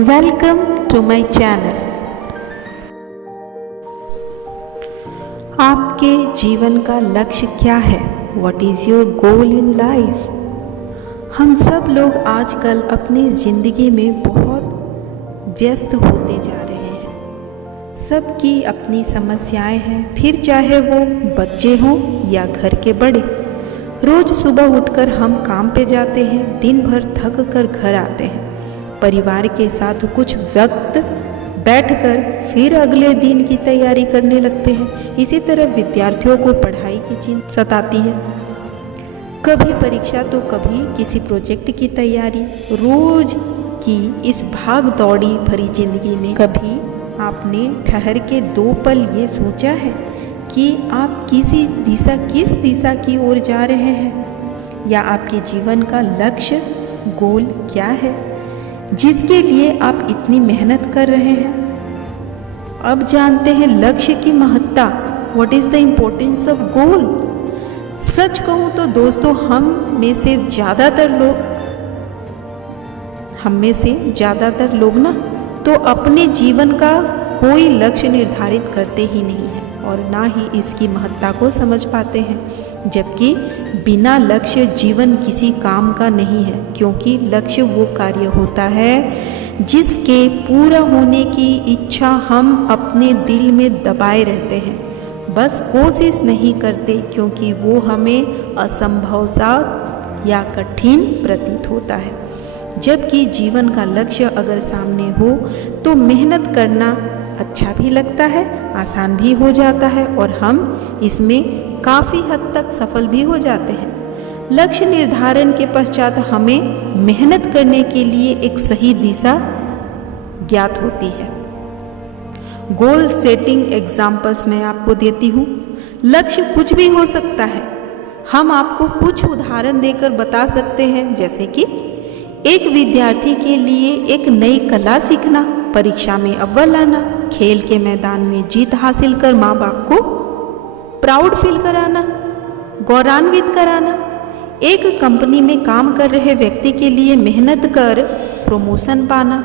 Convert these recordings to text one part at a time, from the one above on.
Welcome to my channel. आपके जीवन का लक्ष्य क्या है? What is your goal in life? हम सब लोग आजकल अपनी ज़िंदगी में बहुत व्यस्त होते जा रहे हैं। सबकी अपनी समस्याएं हैं, फिर चाहे वो बच्चे हों या घर के बड़े। रोज़ सुबह उठकर हम काम पे जाते हैं, दिन भर थक कर घर आते हैं, परिवार के साथ कुछ वक्त बैठकर फिर अगले दिन की तैयारी करने लगते हैं। इसी तरह विद्यार्थियों को पढ़ाई की चिंता सताती है, कभी परीक्षा तो कभी किसी प्रोजेक्ट की तैयारी। रोज की इस भाग दौड़ी भरी जिंदगी में कभी आपने ठहर के 2 पल ये सोचा है कि आप किस दिशा की ओर जा रहे हैं, या आपके जीवन का लक्ष्य गोल क्या है जिसके लिए आप इतनी मेहनत कर रहे हैं? अब जानते हैं लक्ष्य की महत्ता। What is the importance of goal? सच कहूँ तो दोस्तों, हम में से ज़्यादातर लोग ना तो अपने जीवन का कोई लक्ष्य निर्धारित करते ही नहीं है और ना ही इसकी महत्ता को समझ पाते हैं। जबकि बिना लक्ष्य जीवन किसी काम का नहीं है, क्योंकि लक्ष्य वो कार्य होता है जिसके पूरा होने की इच्छा हम अपने दिल में दबाए रहते हैं, बस कोशिश नहीं करते क्योंकि वो हमें असंभव सा या कठिन प्रतीत होता है। जबकि जीवन का लक्ष्य अगर सामने हो तो मेहनत करना अच्छा भी लगता है, आसान भी हो जाता है और हम इसमें काफ़ी हद तक सफल भी हो जाते हैं। लक्ष्य निर्धारण के पश्चात हमें मेहनत करने के लिए एक सही दिशा ज्ञात होती है। गोल सेटिंग एग्जाम्पल्स मैं आपको देती हूँ। लक्ष्य कुछ भी हो सकता है। हम आपको कुछ उदाहरण देकर बता सकते हैं, जैसे कि एक विद्यार्थी के लिए एक नई कला सीखना, परीक्षा में अव्वल आना, खेल के मैदान में जीत हासिल कर माँ बाप को प्राउड फील कराना, गौरवान्वित कराना। एक कंपनी में काम कर रहे व्यक्ति के लिए मेहनत कर प्रमोशन पाना,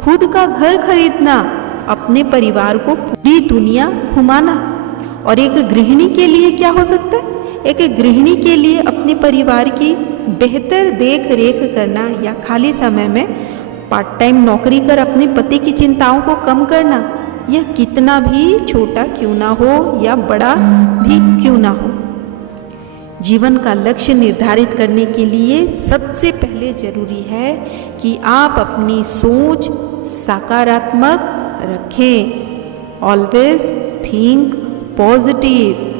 खुद का घर खरीदना, अपने परिवार को पूरी दुनिया घुमाना। और एक गृहिणी के लिए क्या हो सकता है? एक गृहिणी के लिए अपने परिवार की बेहतर देख रेख करना या खाली समय में पार्ट टाइम नौकरी कर अपने पति की चिंताओं को कम करना। यह कितना भी छोटा क्यों ना हो या बड़ा भी क्यों ना हो, जीवन का लक्ष्य निर्धारित करने के लिए सबसे पहले जरूरी है कि आप अपनी सोच सकारात्मक रखें। Always think positive.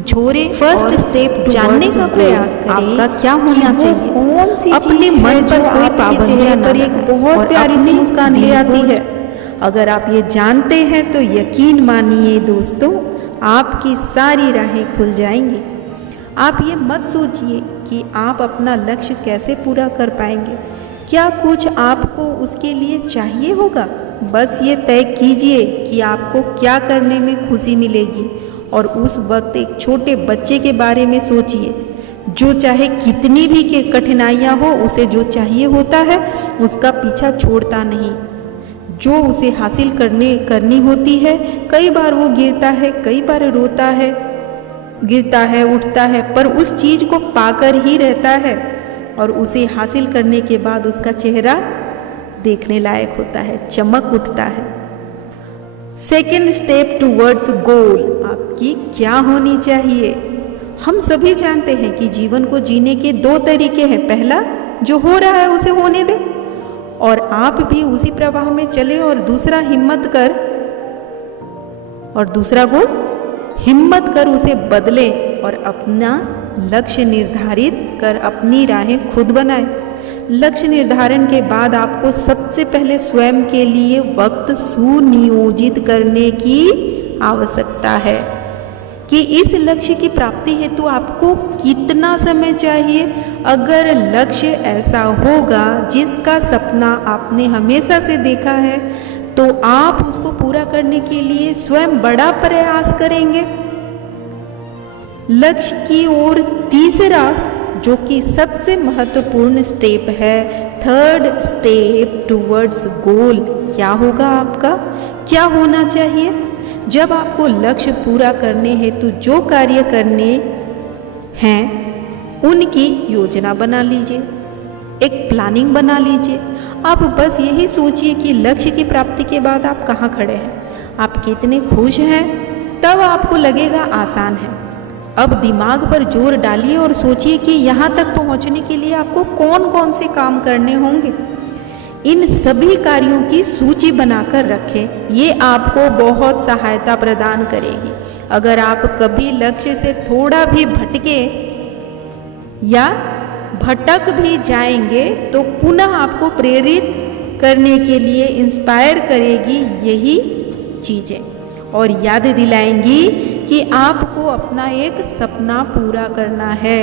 छोरे फर्स्ट स्टेप जानने का प्रयास करें आपका क्या होना चाहिए, कौन सी अपने मन पर कोई पाबंदियां पर एक बहुत प्यारी सी मुस्कान ले आती है। अगर आप ये जानते हैं तो यकीन मानिए दोस्तों, आपकी सारी राहें खुल जाएंगी। आप ये मत सोचिए कि आप अपना लक्ष्य कैसे पूरा कर पाएंगे, क्या कुछ आपको उसके लिए चाहिए होगा। बस ये तय कीजिए कि आपको क्या करने में खुशी मिलेगी और उस वक्त एक छोटे बच्चे के बारे में सोचिए जो चाहे कितनी भी कठिनाइयाँ हो, उसे जो चाहिए होता है उसका पीछा छोड़ता नहीं। जो उसे हासिल करनी होती है, कई बार वो गिरता है, कई बार रोता है, गिरता है, उठता है, पर उस चीज़ को पाकर ही रहता है और उसे हासिल करने के बाद उसका चेहरा देखने लायक होता है, चमक उठता है। सेकेंड स्टेप टूवर्ड्स गोल आपकी क्या होनी चाहिए? हम सभी जानते हैं कि जीवन को जीने के 2 तरीके हैं। पहला, जो हो रहा है उसे होने दें और आप भी उसी प्रवाह में चले, और दूसरा गोल हिम्मत कर उसे बदलें और अपना लक्ष्य निर्धारित कर अपनी राहें खुद बनाएं। लक्ष्य निर्धारण के बाद आपको सबसे पहले स्वयं के लिए वक्त सुनियोजित करने की आवश्यकता है कि इस लक्ष्य की प्राप्ति हेतु आपको कितना समय चाहिए। अगर लक्ष्य ऐसा होगा जिसका सपना आपने हमेशा से देखा है तो आप उसको पूरा करने के लिए स्वयं बड़ा प्रयास करेंगे। लक्ष्य की ओर तीसरा जो कि सबसे महत्वपूर्ण स्टेप है, थर्ड स्टेप टुवर्ड्स गोल, क्या होगा आपका, क्या होना चाहिए? जब आपको लक्ष्य पूरा करने हेतु जो कार्य करने हैं उनकी योजना बना लीजिए, एक प्लानिंग बना लीजिए। आप बस यही सोचिए कि लक्ष्य की प्राप्ति के बाद आप कहाँ खड़े हैं, आप कितने खुश हैं, तब आपको लगेगा आसान है। अब दिमाग पर जोर डालिए और सोचिए कि यहाँ तक पहुँचने के लिए आपको कौन कौन से काम करने होंगे। इन सभी कार्यों की सूची बनाकर रखें, ये आपको बहुत सहायता प्रदान करेगी। अगर आप कभी लक्ष्य से थोड़ा भी भटके या भटक भी जाएंगे तो पुनः आपको प्रेरित करने के लिए इंस्पायर करेगी यही चीज़ें और याद दिलाएंगी कि आपको अपना एक सपना पूरा करना है।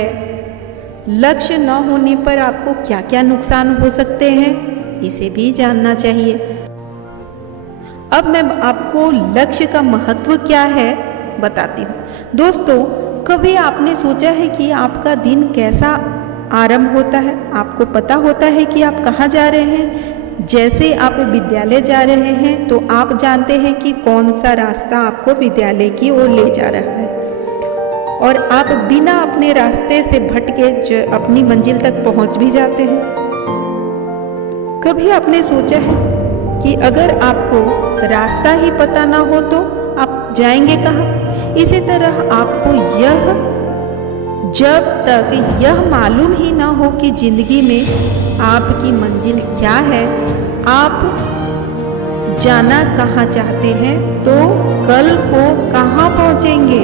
लक्ष्य न होने पर आपको क्या क्या नुकसान हो सकते हैं, इसे भी जानना चाहिए। अब मैं आपको लक्ष्य का महत्व क्या है बताती हूँ। दोस्तों, कभी आपने सोचा है कि आपका दिन कैसा आरंभ होता है? आपको पता होता है कि आप कहाँ जा रहे हैं? जैसे आप विद्यालय जा रहे हैं तो आप जानते हैं कि कौन सा रास्ता आपको विद्यालय की ओर ले जा रहा है और आप बिना अपने रास्ते से भटके अपनी मंजिल तक पहुंच भी जाते हैं। कभी आपने सोचा है कि अगर आपको रास्ता ही पता ना हो तो आप जाएंगे कहाँ? इसी तरह आपको जब तक यह मालूम ही ना हो कि जिंदगी में आपकी मंजिल क्या है, आप जाना कहाँ चाहते हैं, तो कल को कहाँ पहुँचेंगे?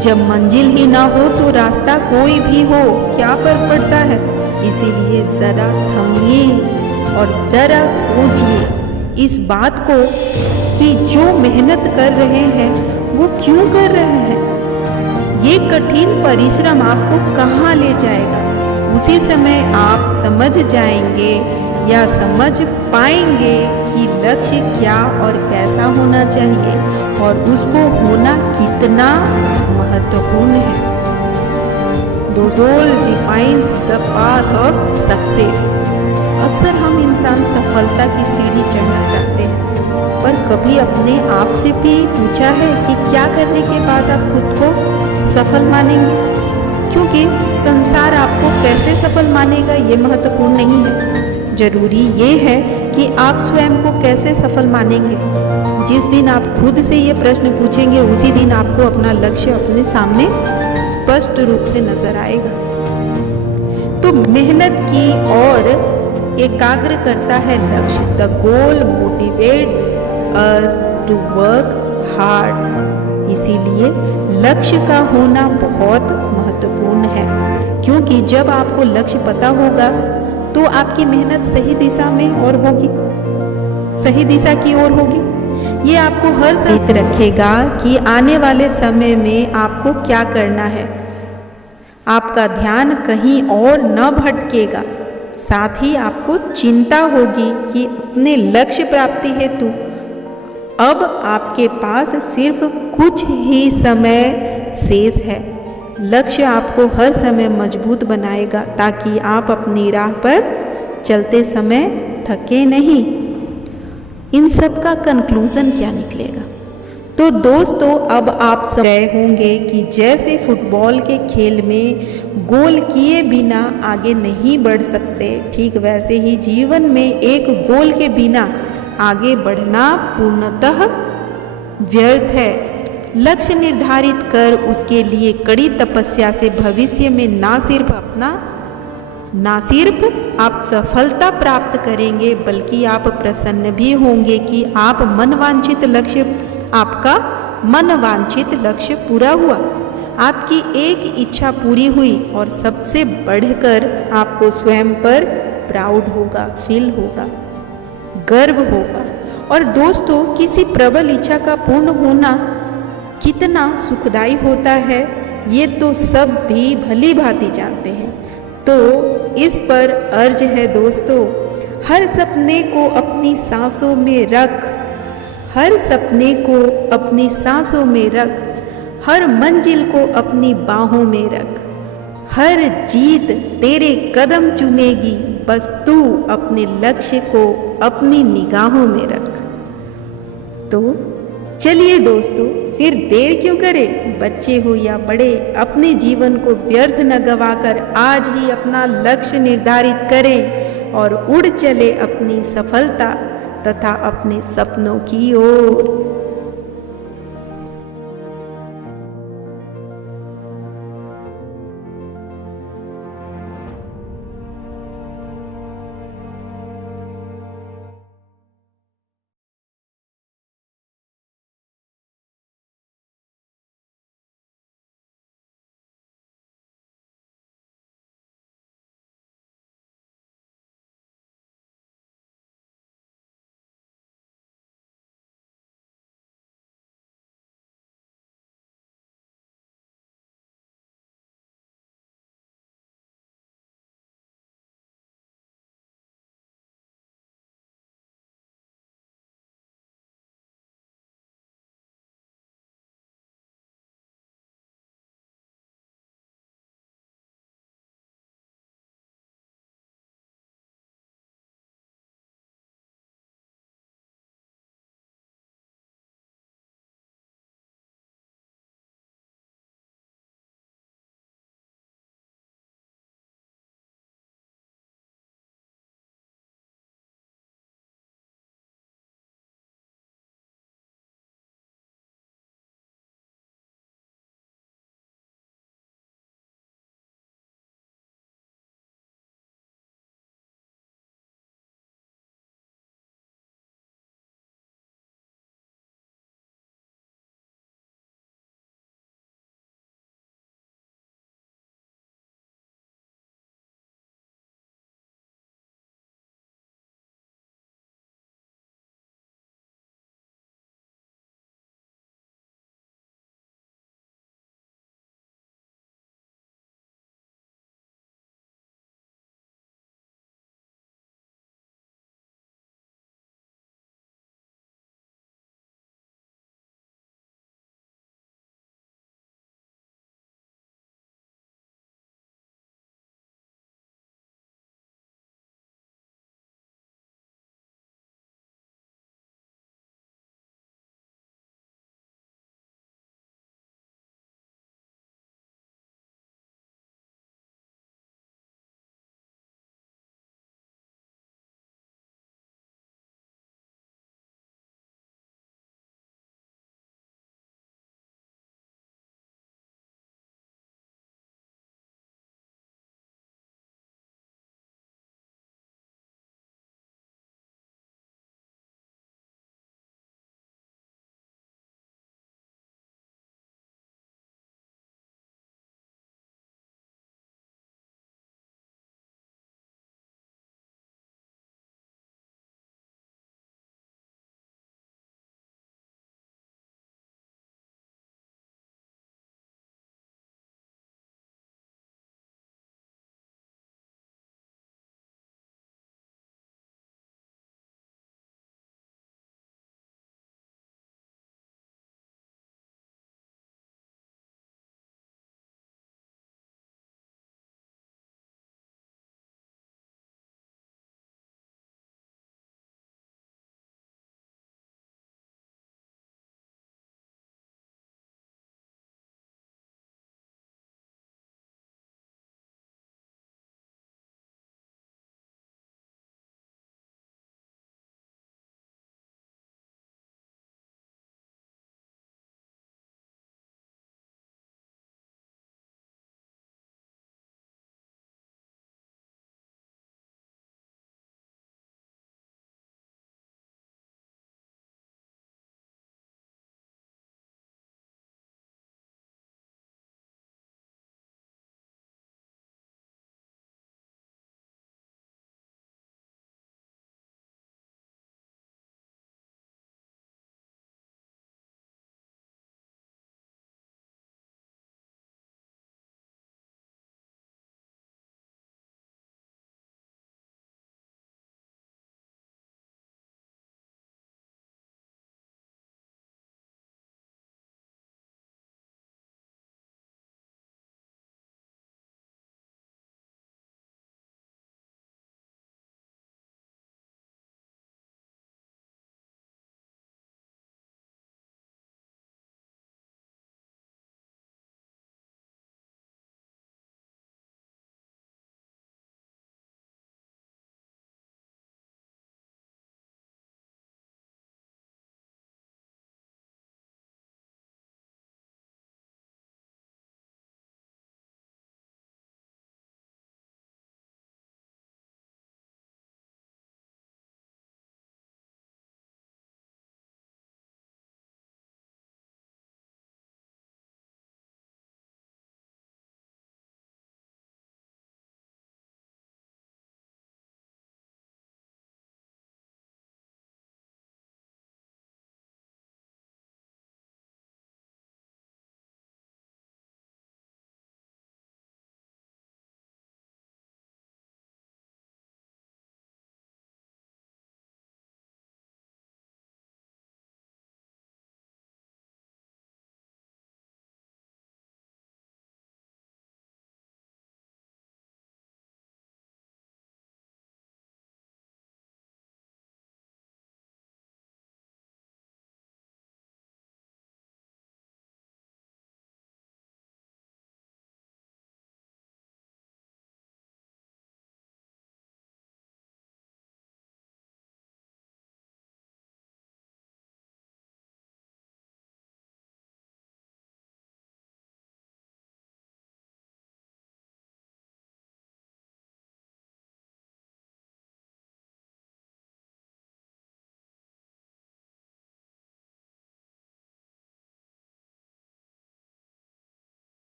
जब मंजिल ही ना हो तो रास्ता कोई भी हो, क्या फर्क पड़ता है? इसीलिए ज़रा थमिए और ज़रा सोचिए इस बात को कि जो मेहनत कर रहे हैं वो क्यों कर रहे हैं। ये कठिन परिश्रम आपको कहाँ ले जाएगा? उसी समय आप समझ जाएंगे या समझ पाएंगे कि लक्ष्य क्या और कैसा होना चाहिए और उसको होना कितना महत्वपूर्ण है। The goal defines the path of success। अक्सर हम इंसान सफलता की सीढ़ी चढ़ना चाहते हैं, पर कभी अपने आप से भी पूछा है कि क्या करने के बाद आप खुद को सफल मानेंगे? क्योंकि संसार आपको कैसे सफल मानेगा ये महत्वपूर्ण नहीं है, जरूरी ये है कि आप स्वयं को कैसे सफल मानेंगे। जिस दिन आप खुद से ये प्रश्न पूछेंगे उसी दिन आपको अपना लक्ष्य अपने सामने स्पष्ट रूप से नजर आएगा। तो मेहनत की और एकाग्र करता है लक्ष्य। The goal motivates us to work hard. इसीलिए लक्ष्य का होना बहुत महत्वपूर्ण है, क्योंकि जब आपको लक्ष्य पता होगा तो आपकी मेहनत सही दिशा में और होगी, सही दिशा की ओर होगी। ये आपको हर सहित रखेगा कि आने वाले समय में आपको क्या करना है। आपका ध्यान कहीं और न भटकेगा। साथ ही आपको चिंता होगी कि अपने लक्ष्य प्राप्ति हेतु अब आपके पास सिर्फ कुछ ही समय शेष है। लक्ष्य आपको हर समय मजबूत बनाएगा ताकि आप अपनी राह पर चलते समय थके नहीं। इन सब का कंक्लूजन क्या निकलेगा? तो दोस्तों, अब आप सब गए होंगे कि जैसे फुटबॉल के खेल में गोल किए बिना आगे नहीं बढ़ सकते, ठीक वैसे ही जीवन में एक गोल के बिना आगे बढ़ना पूर्णतः व्यर्थ है। लक्ष्य निर्धारित कर उसके लिए कड़ी तपस्या से भविष्य में ना सिर्फ आप सफलता प्राप्त करेंगे बल्कि आप प्रसन्न भी होंगे कि आपका मनवांछित लक्ष्य पूरा हुआ, आपकी एक इच्छा पूरी हुई और सबसे बढ़कर आपको स्वयं पर प्राउड होगा, फील होगा, गर्व होगा। और दोस्तों, किसी प्रबल इच्छा का पूर्ण होना कितना सुखदायी होता है ये तो सब भी भली भांति जानते हैं। तो इस पर अर्ज है दोस्तों, हर सपने को अपनी सांसों में रख, हर सपने को अपनी सांसों में रख, हर मंजिल को अपनी बाहों में रख, हर जीत तेरे कदम चूमेगी, बस तू अपने लक्ष्य को अपनी निगाहों में रख। तो चलिए दोस्तों, फिर देर क्यों करें, बच्चे हो या बड़े, अपने जीवन को व्यर्थ न गवाकर आज ही अपना लक्ष्य निर्धारित करें और उड़ चले अपनी सफलता तथा अपने सपनों की ओर।